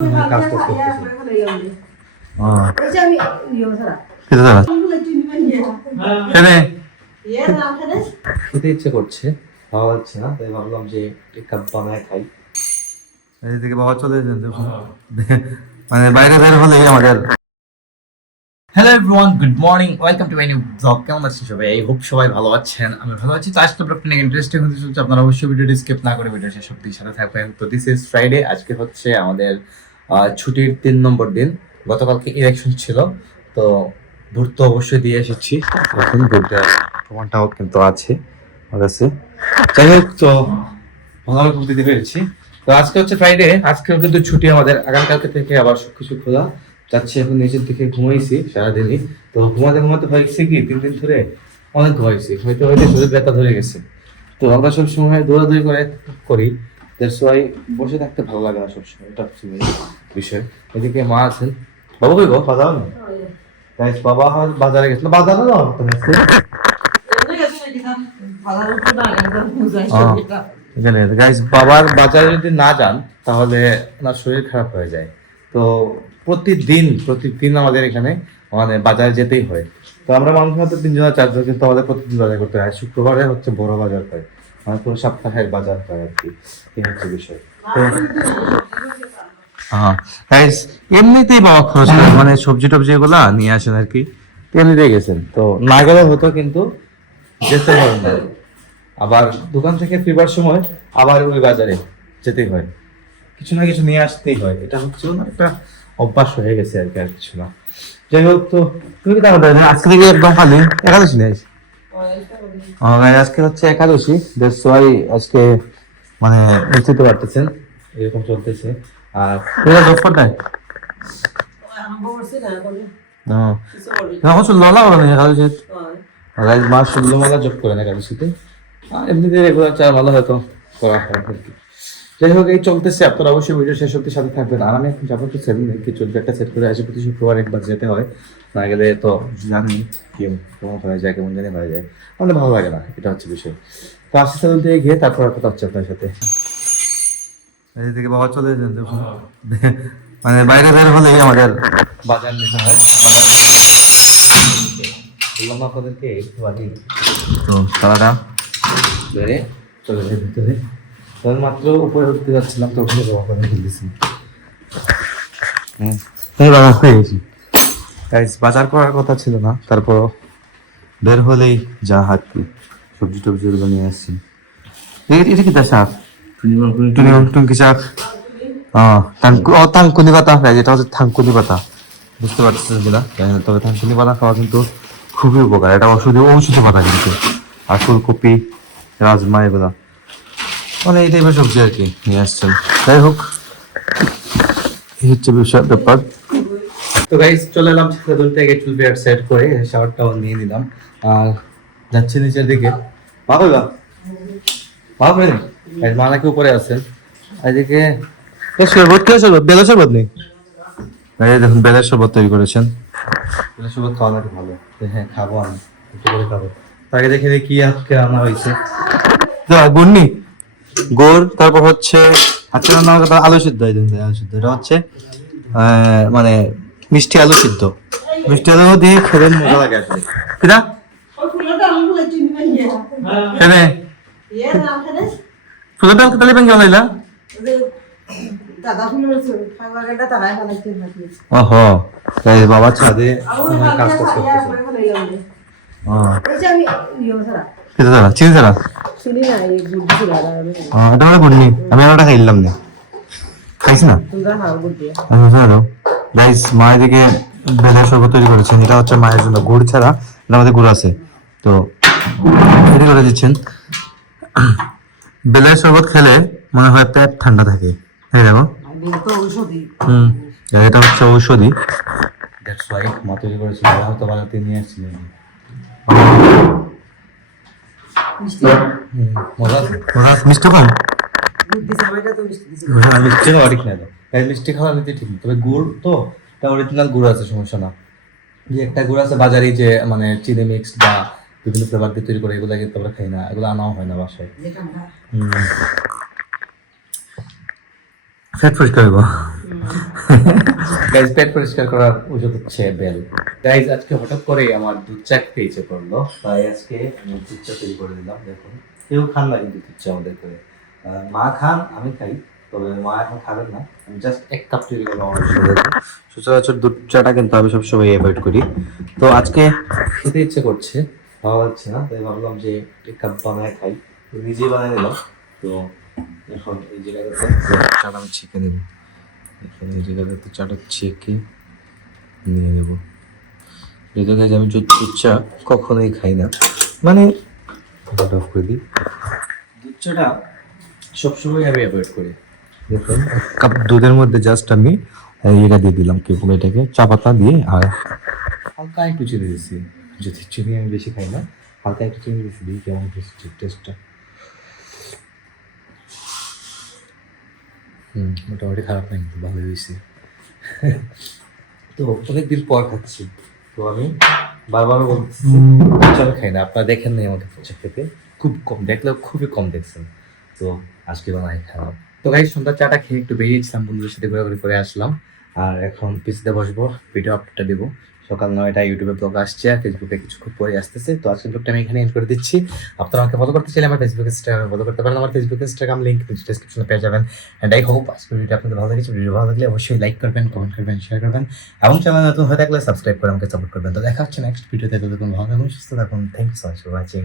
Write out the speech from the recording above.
কাজ করতেছে। খেতে ইচ্ছে করছে, খাওয়া যাচ্ছে না, তাই ভাবলাম যে এক কাপ বানায় খাই। এদিকে বাবা চলে যান, মানে বাইরে বের হলেই আমাদের। Hello everyone, good morning, welcome to my new blog. কেমন আছেন সবাই? আই হোপ সবাই ভালো আছেন। আমি ভালো আছি। তো আজকে ব্লগটা অনেক ইন্টারেস্টিং হতে চলছে। আপনারা অবশ্যই ভিডিওটি স্কিপ না করে ভিডিও শেষ অবধি সাথে থাকবেন। তো দিস ইজ ফ্রাইডে। আজকে হচ্ছে আমাদের ছুটির 3 নম্বর দিন। গতকালকে ইলেকশন ছিল, তো ভোট তো অবশ্যই দিয়ে এসেছি। এখন ভোটটা প্রমাণটাও কিন্তু আছে আমার কাছে। যাই হোক, তো ভালোভাবে ভোট দিতে পেরেছি। তো আজকে হচ্ছে ফ্রাইডে, আজকেও কিন্তু ছুটি আমাদের। আগামীকালকে থেকে আবার সবকিছু খোলা যাচ্ছে। এখন নিচের দিকে ঘুমাইছি সারাদিনই। তো ঘুমাতে ঘুমাতে হয়েছে কি 3 দিন ধরে অনেক ঘুমাইছি, হয়তো শরীর ব্যথা ধরে গেছে। তো আমরা সবসময় দৌড়াদৌড়ি করি, দ্যাটস ওয়াই বসে থাকতে ভালো লাগে না সবসময়। এটা হচ্ছে বিষয়। এদিকে মা আছেন। বাবু কই গো? বাজার না গাইস, বাবা বাজারে গেছিল। বাজারে না এখানে গাইস, বাবার বাজারে যদি না যান তাহলে ওনার শরীর খারাপ হয়ে যায়। তো প্রতিদিন আমাদের এখানে মানে বাজারে যেতেই হয়। তো আমরা মানুষ মাত্র 3 জন 4 জন, কিন্তু আমাদের প্রতিদিন বাজার করতে হয়। শুক্রবারে হচ্ছে বড় বাজার হয়, মানে পুরো সপ্তাহের বাজার হয় আর কি। এই হচ্ছে বিষয়। তো হ্যাঁ গাইস, এমনিতেই বাবা খরচ করে, মানে সবজি টবজি এগুলা নিয়ে আসেন আর কি। এমনিতেই গেছেন, তো না গেলে হতো, কিন্তু যেতে হয় না। আবার দোকান থেকে ফিরবার সময় আবার ওই বাজারে যেতেই হয়, কিছু না কিছু নিয়ে আসতেই হয়। এটা হচ্ছে একটা অভ্যাস হয়ে গেছে আর কি, আর কিছু না। যাই হোক, তো তুমি কি তাহলে আজকে থেকে একদম খালি একাদশী নেই? আজকে হচ্ছে একাদশী, দ্যাটস ওয়াই আজকে মানে বুঝতে পারতেছেন এরকম চলতেছে। আর তোরা জব করতে ললা হলো না একাদশী? মা শুল্লমালা যোগ করে না একাদশীতে, এমনিতে রেগুলার 4 মালা হয়তো করা হয় আর কি। যাই হোক, এই চলতেছে। আপনারা অবশ্যই ভিডিও শেষ অবধি সাথে থাকবেন। আর আমি এখন যাবো তো 7 কিছু একটা সেট করে আসি। প্রতি শুক্রবার একবার যেতে হয়, না গেলে তো জানি কেমন হয়ে যায়, কেমন জানি হয়ে যায়, আমাদের ভালো লাগে না। এটা হচ্ছে বিষয়। তো আসি 7 থেকে গিয়ে তারপর কথা হচ্ছে আপনার সাথে। এদিকে বাবা চলে যান, মানে বাইরে বের হলেই আমাদের বাজার নিতে হয়। বললাম আপনাদেরকে একটু আগে, তো তারা বেড়ে চলে যায় ভিতরে। তখন মাত্র উপরে উঠতে যাচ্ছিলাম, তো ওখানে বাবা করে ফেলেছি। বাবা হয়ে গেছি গাইস। বাজার করার কথা ছিল না, তারপরও বের হলেই যা হাত কি সবজি টবজি ওগুলো নিয়ে আসছি। এটা কি তার শাক? টুনকি শাক। থানকুনি পাতা, যেটা হচ্ছে থানকুনি পাতা। বুঝতে পারছেন কিনা জানি না, তবে থানকুনি পাতা খাওয়া কিন্তু খুবই উপকার। এটা ঔষধি পাতা কিন্তু। আর ফুলকপি, রাজমা এগুলা মানে এই টাইপের সবজি আর কি নিয়ে আসছেন। যাই হোক, এই হচ্ছে বিষয় ব্যাপার। তো গাইস, চলে এলাম ছাদের থেকে, চুল বিয়ার সেট করে শাওয়ারটাও নিয়ে নিলাম আর যাচ্ছি নিচের দিকে। মা কই বা? মা কই? মা নাকি উপরে আছেন। এদিকে শরবত, কে শরবত? বেলের শরবত নেই? দেখুন, বেলের শরবত তৈরি করেছেন। বেলের শরবত খাওয়া নাকি ভালো। হ্যাঁ, খাবো আমি, একটু করে খাবো। তাকে দেখে কি আজকে রান্না হয়েছে। গুড়নি, গুড়, তারপর হচ্ছে আজকে রান্না কথা আলু সিদ্ধ। আলু সিদ্ধ, এটা হচ্ছে মানে মিষ্টি আলু সিদ্ধ। মিষ্টি আলু দিয়ে খেলে মজা লাগে আসলে। কিনা ফুলের ডাল তাহলে ভেঙে বানাইলা? ওহো, তাই বাবা ছাদে কাজ করতে চিনি ছাড়া এটা আমরা গুড়নি। আমি আর ওটা খাইলাম না, খাইছি না। গাইস, মা এদিকে বেলের শরবত তৈরি করেছেন। এটা হচ্ছে মায়ের জন্য, গুড় ছাড়া। এটা আমাদের গুড় আছে, তো তৈরি করে দিচ্ছেন। বেলের শরবত খেলে মনে হয় পেট ঠান্ডা থাকে। এই দেখো, এটা হচ্ছে ঔষধি। দ্যাটস ওয়াই মা তৈরি করেছিল। হয়তো বাজাতে নিয়ে আসছিলেন। মিষ্টি কম, মিষ্টি খাওয়া ঠিক না। মিষ্টি খাওয়া নিতে ঠিক না, তবে গুড় তো অরিজিনাল গুড় আছে, সমস্যা না। যে একটা গুড় আছে বাজারে, যে মানে চিনি মিক্স বা বিভিন্ন ফ্লেভার দিয়ে তৈরি করে, এগুলো কিন্তু আমরা খাই না, এগুলো আনাও হয় না বাসায়। ফ্যাট পরিষ্কার হইব। গাইজ পেট পরিষ্কার করার ওষুধ হচ্ছে বেল। গাইজ আজকে হঠাৎ করে আমার দুধ চা খেতে ইচ্ছে করলো, তাই আজকে আমি দুধ চা তৈরি করে দিলাম। দেখুন কেউ খান না কিন্তু দুধ চা আমাদের করে, মা খান, আমি খাই, তবে মা এখন খাবেন না। আমি জাস্ট 1 কাপ তৈরি করলাম আমার জন্য। সচরাচর দুধ চাটা কিন্তু আমি সবসময় অ্যাভয়েড করি, তো আজকে খেতে ইচ্ছে করছে, খাওয়া যাচ্ছে না, তাই ভাবলাম যে 1 কাপ বানায় খাই, তো নিজেই বানিয়ে নিলাম। তো এখন এই জায়গাটাতে চাটা আমি ছেঁকে নেব, এখন এই জায়গাটাতে চাটা ছেঁকে নিয়ে নেব। যেহেতু গাইজ আমি দুধ চা কখনোই খাই না, মানে অফ করে দিই, দুধ চাটা সবসময় আমি অ্যাভয়েড করি। দেখুন 1 কাপ দুধের মধ্যে জাস্ট আমি এটা দিয়ে দিলাম, কি বলে এটাকে, চা পাতা দিয়ে, আর হালকা একটু চিনি দিয়েছি, যদি চিনি আমি বেশি খাই না, হালকা একটু চিনি দিয়েছি, দিই কেমন টেস্টটা। মোটামুটি খারাপ না, কিন্তু ভালোই হয়েছে। তো অনেকদিন পর খাচ্ছি, তো আমি বারবার বলতেছি আমি খাই না, আপনারা দেখেন নাই আমাকে ফুচকা খেতে, খুব কম দেখলেও খুবই কম দেখছেন, তো আজকে বানাই খারাপ। তো গাই সন্ধ্যার চাটা খেয়ে একটু বেরিয়েছিলাম, বন্ধুদের সাথে ঘোরাঘুরি করে আসলাম, আর এখন পিসিতে বসবো, ভিডিও আপলোডটা দেবো। সকাল 9টায় ইউটিউবে ব্লগ আসছে, আর ফেসবুকে কিছুক্ষণ পরে আসতেছে। তো আজকের ব্লগটা আমি এখানে এন্ড করে দিচ্ছি। আপনারা আমাকে ফলো করতে চাইলে আমার ফেসবুক ইনস্টাগ্রামে ফলো করতে পারেন, আমার ফেসবুক ইনস্টাগ্রাম লিঙ্ক ডিসক্রিপশনে পেয়ে যাবেন। অ্যান্ড আই হোপ আজকের ভিডিওটা আপনাদের ভালো লেগেছে। ভিডিও ভালো লাগলে অবশ্যই লাইক করবেন, কমেন্ট করবেন, শেয়ার করবেন, এবং চ্যানেল নতুন হয়ে থাকলে সাবস্ক্রাইব করে আমাকে সাপোর্ট করবেন। তো দেখা হচ্ছে নেক্সট ভিডিওতে, ততক্ষণ ভালো থাকুন, সুস্থ থাকুন। Thank you so much for watching.